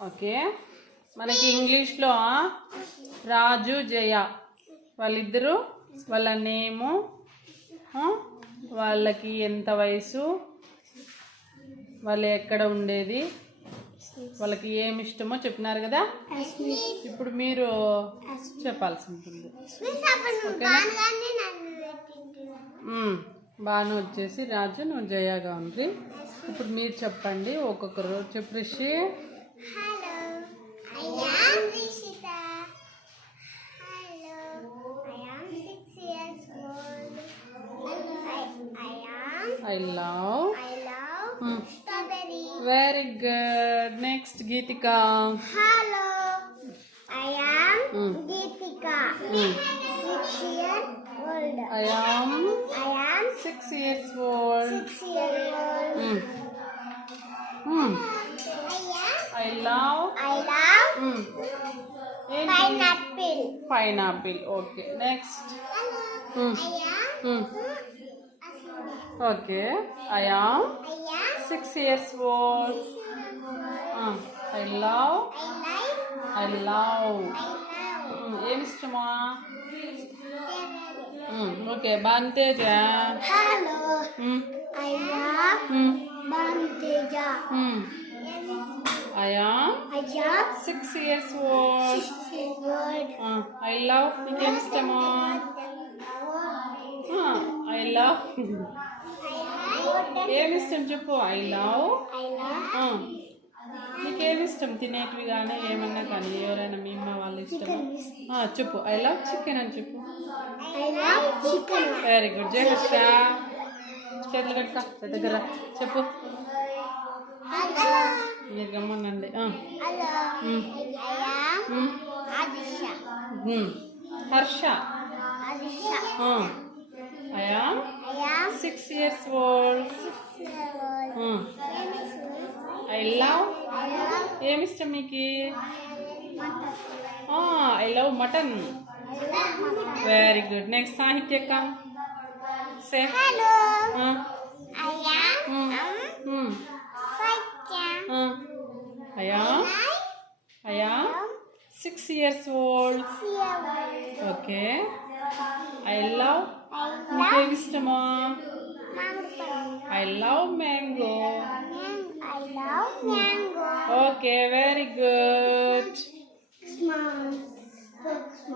ఓకే, మనకి ఇంగ్లీష్లో రాజు జయ వాళ్ళిద్దరూ వాళ్ళ నేము, వాళ్ళకి ఎంత వయసు, వాళ్ళు ఎక్కడ ఉండేది, వాళ్ళకి ఏమి ఇష్టమో చెప్పినారు కదా. ఇప్పుడు మీరు చెప్పాల్సి ఉంటుంది. బాను వచ్చేసి రాజు, నువ్వు జయాగా ఉంది. ఇప్పుడు మీరు చెప్పండి, ఒక్కొక్కరు చెప్పు. Rishi. I love strawberry. Very good. Next, Geetika. Hello, I am Geetika. 6 years old. I am 6 years old. 6 years old. I love pineapple. Pineapple. Okay. Next. Okay. I am 6 years old. I love. ఏమి ఇష్టమా? ఓకే, బాంతేజ. Hello, I am Banteja. I am 6 years old. I love. నీకేమి ఇష్టమా? I love. ఏమి ఇష్టం చెప్పు. I love. నీకేమి ఇష్టం? తినేటివి కానీ ఏమన్నా కానీ, ఎవరైనా మీ అమ్మ వాళ్ళు ఇష్టమా? చెప్పు. I love చికెన్ అని చెప్పు. Very good. జయ హర్ష. చేతులు కట్టుకో దగ్గర చెప్పు. మీరు గమ్మనండి. Harsha. I am 6 years old. I love. ఏమి ఇష్టం మీకు? I love mutton. Very good. Next, Sahityaka. Say hello. I am 6 years old. Okay. I love. నీకేమి ఇష్టమా? I love mango. Okay, very good. Small.